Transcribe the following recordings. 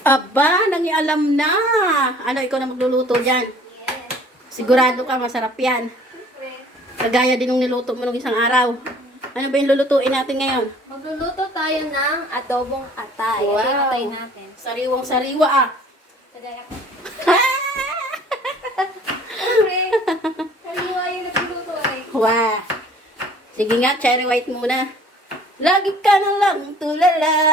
Aba, nangialam na. Ano, ikaw na magluluto dyan? Yes. Sigurado ka, masarap yan. Siyempre. Kagaya din nung niluto mo nung isang araw. Ano ba yung lulutuin natin ngayon? Magluluto tayo ng adobong atay. Wow. Ito yung atay natin. Sariwang sariwa ah. Kagaya ko. Siyempre. Kaliwa yung nagluluto eh. Wow. Sige nga, cherry white muna. Lagi ka na lang tulala.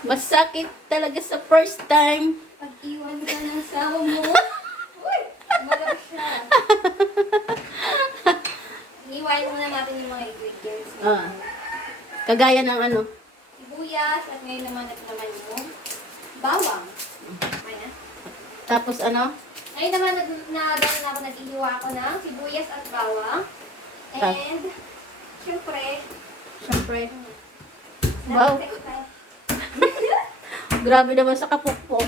Masakit talaga sa first time. Pag-iwan ka ng asawa mo. Uy! Malaki siya. Iiwain muna natin yung mga ingredients. Ah. Kagaya ng ano. Sibuyas at ngayon naman yung bawang. Okay na? Tapos ano? Ngayon naman naghihiwa ako ng sibuyas at bawang. And, syempre, Siyempre. Wow. Grabe naman sa kapukpok.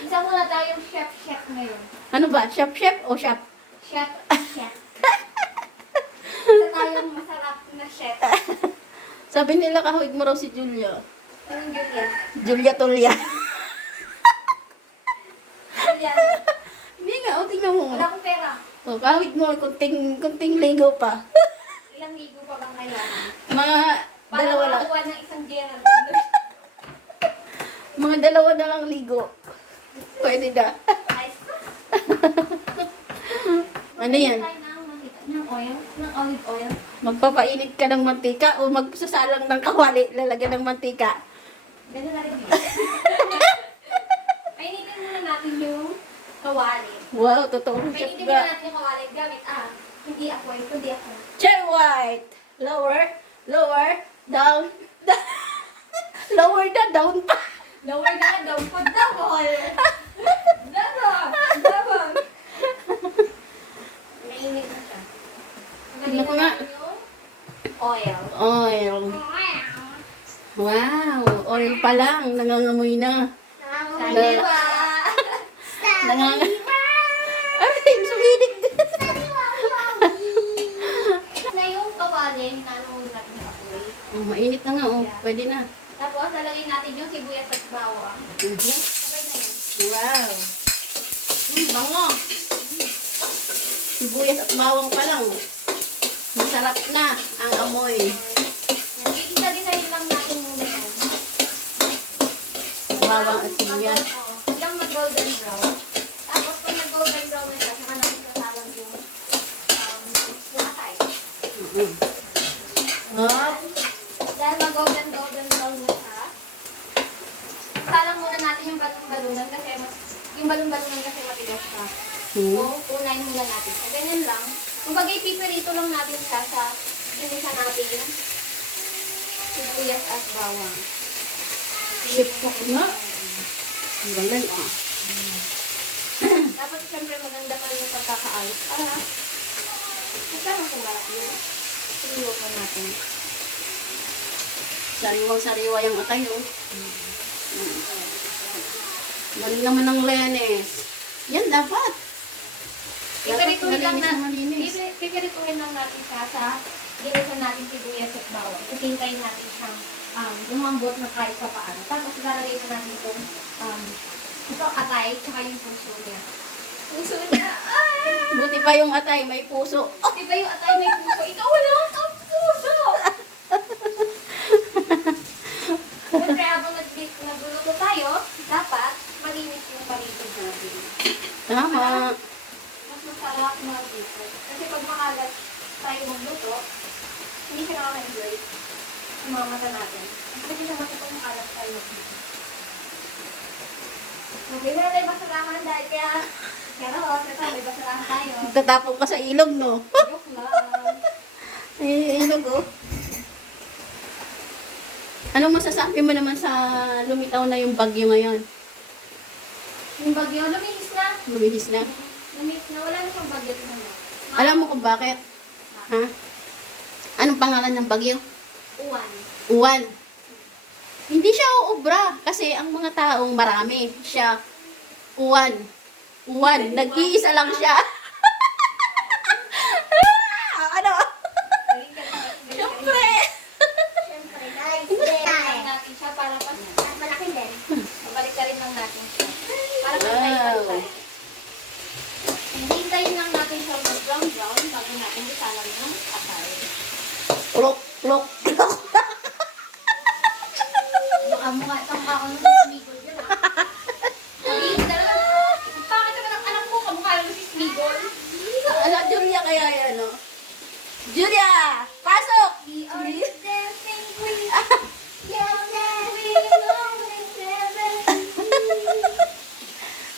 isa muna tayong chef ngayon. Ano ba? Chef o chef? Chef. Isa tayong masarap na chef. Sabi nila kahawig mo raw si Julia. Anong Julia? Julia Tulia. Julia. Hindi nga, o tingnan mo. Wala akong pera. O, kahawig mo, kunting ligo pa. Ilang ligo pa bang kailangan? Mga Para dalawa lang. makakuha ng isang Gerald. Mga dalawa na lang ligo. Pwede na. Ayos. Ano yan? Tayo ng mantika. Ng oil. Ng olive oil. Magpapainit ka ng mantika o magsasalang ng kawali, lalagyan ng mantika. Ganun na rin yun. Painitin muna natin yung kawali. Wow, totoo chef Painitin muna ba? natin yung kawali gamit hindi ako eh, kundi ako. Cherry white. Lower, down, lower na, down pa. Lower na daw po, double! Double! Mainit na siya. Tingnan ko nga. Natin yung oil. Oil. Wow, oil pa lang, nangangamoy na. Saliwa! Ay, sumilig. Na yung kawali, hinalo mo natin yung apoy. Oh, mainit na nga, oh. Pwede na. Tapos, lalagay natin yung sibuyas at bawang. Mhm. Sabay na yun. Wow. Bango. Sibuyas at bawang pa lang. Masarap na ang amoy. Isa-isahin lang natin muna yan. Bawang at sibuyas. Oo. Hanggang mag-golden brown. Tapos, pag nag-golden brown na siya, saka natin kasawag yung atay. Mhm. Oh, Dahil mag-golden brown na siya, salang muna natin yung balon-balunan kasi yung balon-balunan kasi matigas siya. So, unahin muna natin. So, ganyan lang. Kung bagay pipirito lang natin siya sa ginisa natin sibuyas at bawang. chip ko na. Ang galing, ah. Dapat siyempre maganda pa yung pagkakaayos para magkano sa marap yun. Sinuot mo natin. Sariwang-sariwa yung atay, oh. Galing naman ng Lenes. Yan, dapat. Pipirituhin lang Malinis na malinis. pipirituhin lang natin siya sa ginisa natin sibuyas at bawang. Itintayin natin siyang lumambot na kahit pa paano. Tapos lalagay na natin itong ito atay, tsaka yung puso niya. Puso niya! Ah! Buti pa yung atay, may puso. Di ba yung atay may puso? Ikaw wala kang puso! Siyempre, habang nagluluto tayo, dapat malinis yung paligid natin. Tama. Mas masarap mag-dito. Kasi pag makalat tayo magluto, hindi siya nakaka-enjoy. Yung mga mata natin. Kasi naman kung makalat tayo magluto. Okay, meron tayo basurahan dahil kaya ito, may basurahan tayo. Tatapon ka sa ilog, no? Joke lang. Ay, ilog, oh. Anong masasabi mo naman sa lumitaw na yung bagyo ngayon? Yung bagyo, lumihis na. Lumihis na. Lumihis na, wala na siyang bagyo. Alam mo kung bakit? Ha? Anong pangalan ng bagyo? Uwan. Uwan. Hindi siya uubra kasi ang mga taong marami. Siya, uwan. Uwan. Nag-iisa lang siya. Ano? Galing ka na. Plok, plok, plok. Baka mukha itang ako ng Smigol yun ah. Sabihin talaga, bakit naman ang anak mo kamukha ng si Smigol? Ala, Julia kaya yan, no? Julia! Pasok! We are the dancing queen. Yes, we know it's heaven.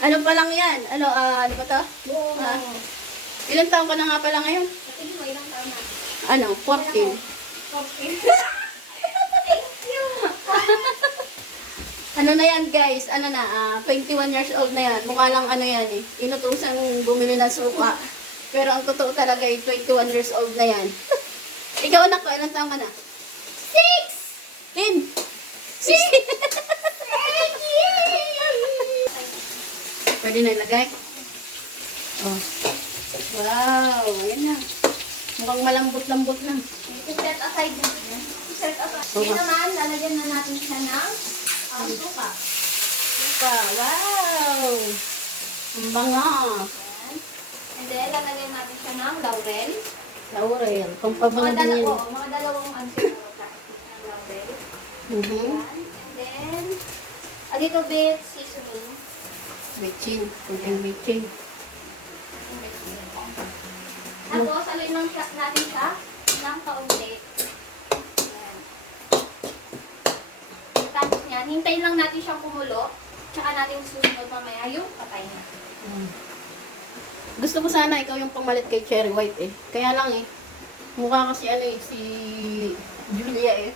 Ano pa lang yan? Ano ba to? Ah, ilang taon ka na nga pala ngayon? Tingin mo, ilang taon na? Ano, 14. Okay. Thank you. Ano na yan, guys? 21 years old na yan. Mukha lang ano yan eh. Inutusan bumili ng suka. Pero ang totoo talaga eh, 21 years old na yan. Ikaw anak ko, ilang taon ka na? 6! 10! 16! Pwede na ilagay? Oh. Wow, ayan na. Mukhang malambot-lambot na. I-set aside mo yan. I-set aside. Ngayon naman, lalagyan na natin siya ng suka. Suka, wow! Ang banga. Ayan. And then, lalagyan natin siya ng laurel. Laurel, kung pabang din yan. Mga dalawang siguro ng laurel. Mhm. Ayan. And then, a little bit seasoning. Mechin, kunting mechin. Tapos, alin lang natin siya ng kaunti. Ayan. Tapos niyan, hintayin lang natin siyang kumulo. Tsaka natin susunod mamaya yung patay na. Gusto ko sana ikaw yung pamalit kay Cherry White eh. Kaya lang eh. Mukha kasi ano eh, si Julia eh.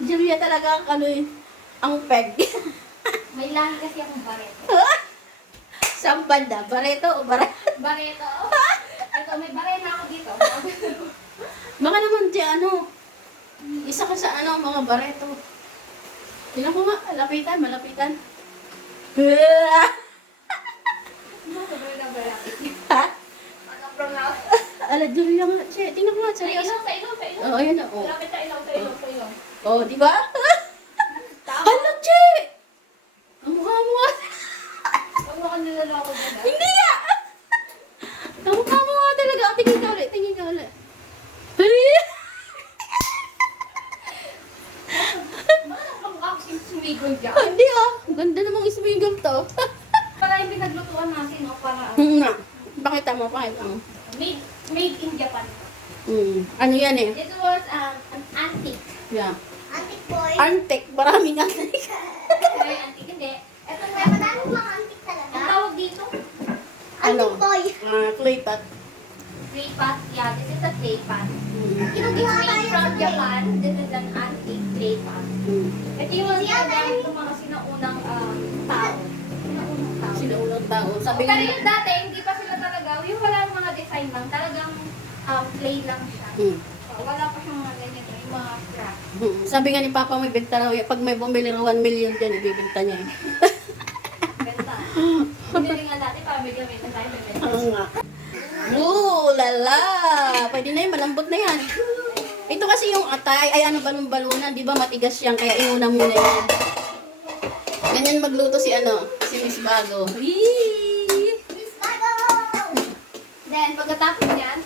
Julia talaga ang ano eh. Ang peg. May lahi kasi akong bareto. Saan banda? Bareto o Bareto? Ito, may barena ako dito. Baka naman di ano. Isa ka sa ano, mga bareto. Tingnan ko nga, malapitan, malapitan. Sobrang na barati. Ha? Ano pronounce? Ala, Julia nga. Che, tingnan ko nga, Sa seryoso. ilaw, sa ilaw, sa ilaw. Oo, ayan na. Oh. Lapit sa ilaw, sa ilaw, sa ilaw. Oh, di ba? Tama. Hala, Che! Ang mukha mo nga. Huwag mo kang nilalako dyan, ha? Hindi nga! Ang mukha mo nga talaga. Tingin ka ulit, tingin ka ulit. Hali! Bakit ang kamukha ko sumigol dyan? Hindi ah. Ang ganda namang iswiggle to. Para yung pinaglutuan natin, no? Para Na. Pakita mo, pakita mo. made in Japan. Ano yan eh? This was an antique. Yeah. Antique boy. Antique. Maraming antique. Ay, antique hindi. Ito nga, madaming mga antique talaga. Ang tawag dito? Ano? boy. Clay pot. Clay pot. Yeah, this is a clay pot. Mm. It's made from Japan. This is an antique clay pot. Ito yung mga ginagamit ng mga sinaunang tao. Sinaunang tao. Sila unang tao. Sabi Pero nga. yung dati, hindi pa sila talaga, yung wala mga design lang, talagang clay lang siya. So, wala pa siyang mga ganyan, yung mga craft. Sabi nga ni Papa, may benta raw yan. Pag may bumili ng 1 million dyan, ibibenta niya eh. Benta. Hindi nga natin, para may gamit na tayo, may benta. Oo nga. Ooh, lala! Pwede na yun, malambot na yan. Ito kasi yung atay, ay ano, balon-balunan, di ba matigas yan, kaya inuna muna yan. Ganyan magluto si si Miss Bago. Yee! Miss Bago! Then, pagkatapos niyan,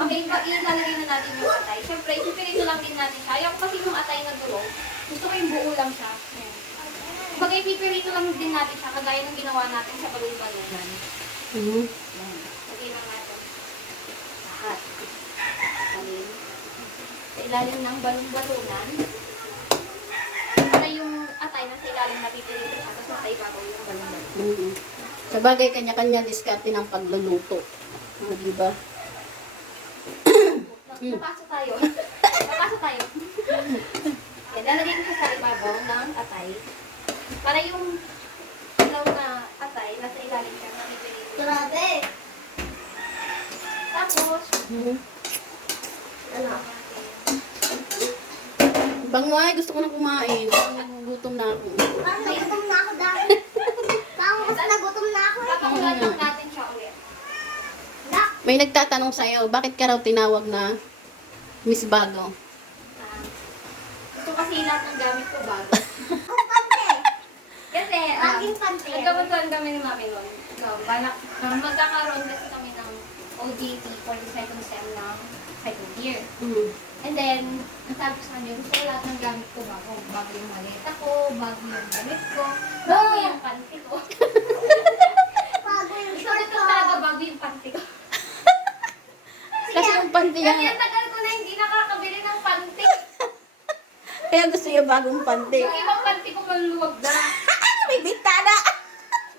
okay, ilalagay na natin yung atay. Siyempre, ipipirito lang din natin siya. Ayaw ko kasi yung atay na dulo. Gusto ko yung buo lang siya. Ayan. Pag ipipirito lang din natin siya, kagaya ng ginawa natin sa balon-balunan. Mhm. Ayan. Lagay lang natin. Lahat. Alin. Sa ilalim ng balon-balunan. Para yung atay na sa ilalim napipirito siya, tapos nasa ibabaw yung balon-balunan. Mhm. Sabagay, kanya-kanya diskarte ng pagluluto. Di ba? Napasok tayo. Napasok tayo. Yan, lalagay ko siya sa ibabaw ng atay. Para yung ilaw na atay, nasa ilalim siya. Grabe! Tapos, Mhm. ano? Bangway, gusto ko na kumain. Nagugutom na ako. Parang nagutom na ako dahil. Parang mas nagutom na ako. Papakulan lang natin siya ulit. May nagtatanong sa'yo, bakit ka raw tinawag na Miss Bago? Gusto kasi lahat ng gamit ko bago. Kasi, Laging pante. nagkapuntuan kami ni Mami noon. So, magkakaroon kasi kami ng OJT for the second sem ng second year. Mm. And then, ang sabi ko sa kanya, gusto ko lahat ng gamit ko bago. Bago yung maleta ko, bago yung damit ko, bago yung panty ko. Gusto ko talaga bago yung panty ko. Kasi yung panty Kasi niya, ang tagal ko na hindi nakakabili ng panty. kaya gusto niya bagong panty. Yung ibang panty ko maluluwag na. May bintana!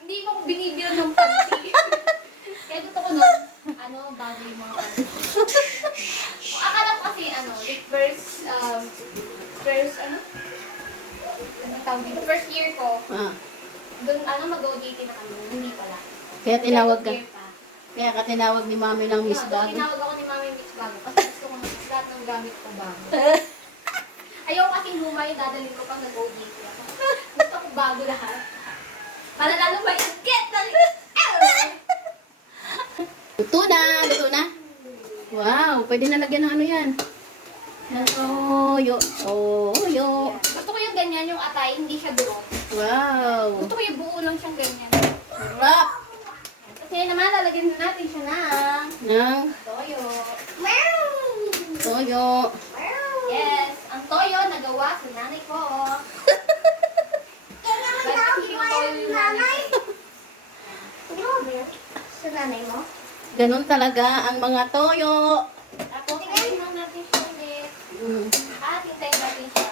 Hindi mo ko binibilang ng panty. Kaya gusto ko nun, bago yung mga panty. Akala ko kasi, like first year ko, Ah, dun, mag-OJT na kami, hindi pala. kaya tinawag ka. Second year pa. Kaya ka tinawag ni Mami ng Miss Doon Bago. tinawag ako ni Mami Miss Bago kasi gusto ko lahat ng gamit ko bago. Ayaw kasing luma yung dadalhin ko pag nag-OJT ako. Gusto ko bago lahat. Para lalo ba yung get na Luto na! Luto na! Wow! Pwede na lagyan ng ano yan. Ng toyo. Toyo. Gusto ko yung ganyan, yung atay, hindi siya durog. Wow! Gusto ko yung buo lang siyang ganyan. Sarap! Kasi naman, lalagyan na natin siya ng Ng toyo. toyo. Yes, ang toyo nagawa sa nanay ko. Bakit hindi ko toyo yung nanay ko? Sa nanay mo? Ganun talaga ang mga toyo. Tapos, tingnan lang natin siya ulit. Mm. At hintayin natin siya.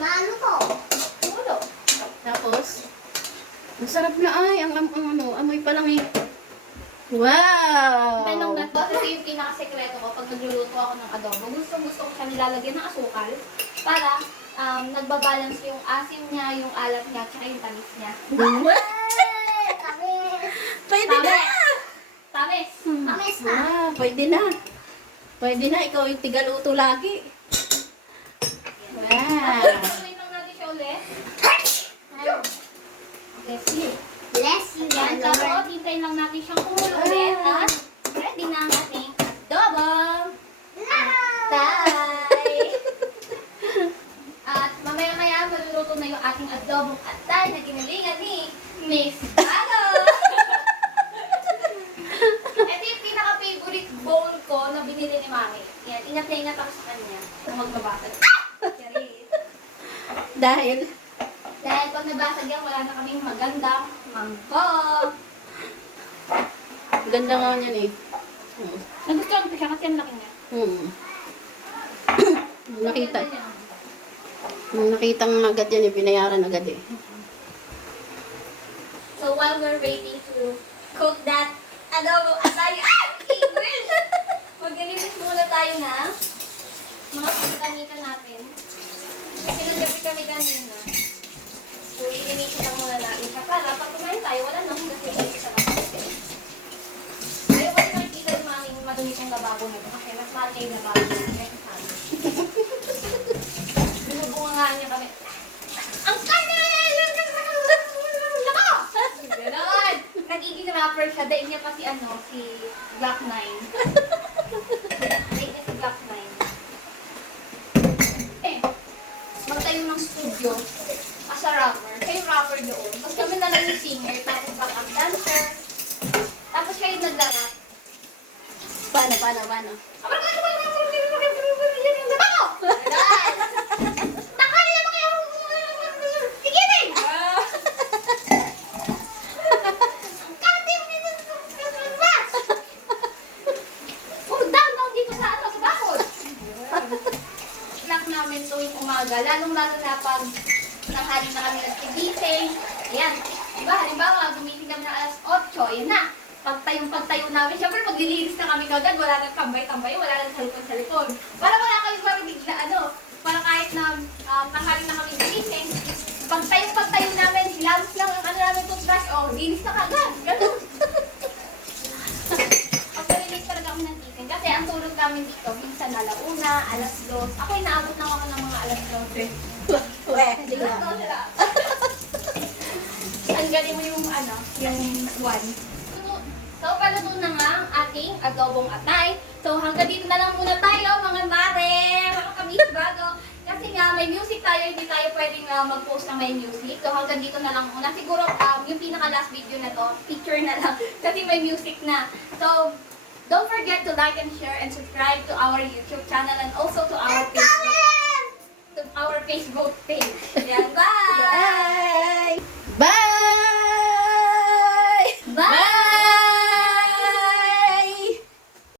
Maano ko? Tulo. Tapos, ang sarap na ay. Ang amoy pa lang eh. Wow! Hintayin lang natin. Kasi yung pinakasekreto ko pag nagluluto ako ng adobo. Gusto ko siya nilalagyan ng asukal para nagbabalance yung asim niya, yung alat niya, tsaka yung tamis niya. Pwede na! Tamis! Tamis na. Ah, pwede na. Pwede na. Ikaw yung tigaluto lagi. Wow! Tuloy lang natin siya ulit. Ano? Okay, sige. Bless you, Yan, Lord. tapos hintayin lang natin siyang kumulo ulit at ready na ang ating adobo! Atay! At mamaya-maya maluluto na yung ating adobong atay na ginalingan ni Miss Bago! Ito yung pinaka-favorite bowl ko na binili ni Mami. Yan, ingat na ingat ako sa kanya kung magbabasag. Charis. Dahil, Dahil pag nabasag yan, wala na kaming magandang mangkok. ganda nga niyan eh. Nagustuhan ko siya kasi ang laki niya. Hmm. Nakita. Ganda niya. Nung nakita ng agad yan, eh, binayaran agad eh. So while we're waiting to cook that adobo atay, English! Maglilinis muna tayo na mga pagkanikan natin. Kasi nagabi kami kanina. So ilinisin lang muna natin siya para pag kumain tayo, wala nang nasilig sa kapatid. Ayaw ko rin nakikita yung maming madumi kong lababo na ito kasi mas mahal niya yung lababo na kaya sa amin. Binubungangaan niya kami. Ang kanil! Lako! Ganon! Nagiging rapper siya. Dahil niya pa si Black 9. Dahil niya si Black 9. Magtayo ng studio as a rapper. Siya yung rapper doon. Tapos kami na lang yung singer, tapos backup dancer. Tapos siya yung naglarap. Paano? Lalong-lalo na pag nanghali na kami nagsigising. Ayan. Diba? Halimbawa, gumising kami ng alas 8. Ayan na. Pagtayo namin. Siyempre, maglilinis na kami kagad. Wala nang tambay-tambay. Wala nang salipon. Para wala kami marinig na para kahit na nanghali na kami gumising, pagtayo namin, hilamos lang ang namin toothbrush. Linis na kagad. Ganun. Pagkalinis talaga kami ng gising. Kasi ang tulog namin dito, minsan alauna, alas 2. Ako inaabot lang ako ng mga alas 12. Pwede nga. Ang galing mo yung yung one. So, paluto na nga ang ating adobong atay. So, hanggang dito na lang muna tayo, mga mare, mga kamis bago. Kasi nga, may music tayo, hindi tayo pwedeng mag-post na may music. So, hanggang dito na lang muna. Siguro, yung pinaka-last video na to, picture na lang. Kasi may music na. So, Don't forget to like and share and subscribe to our YouTube channel and also to our Facebook page. Yan.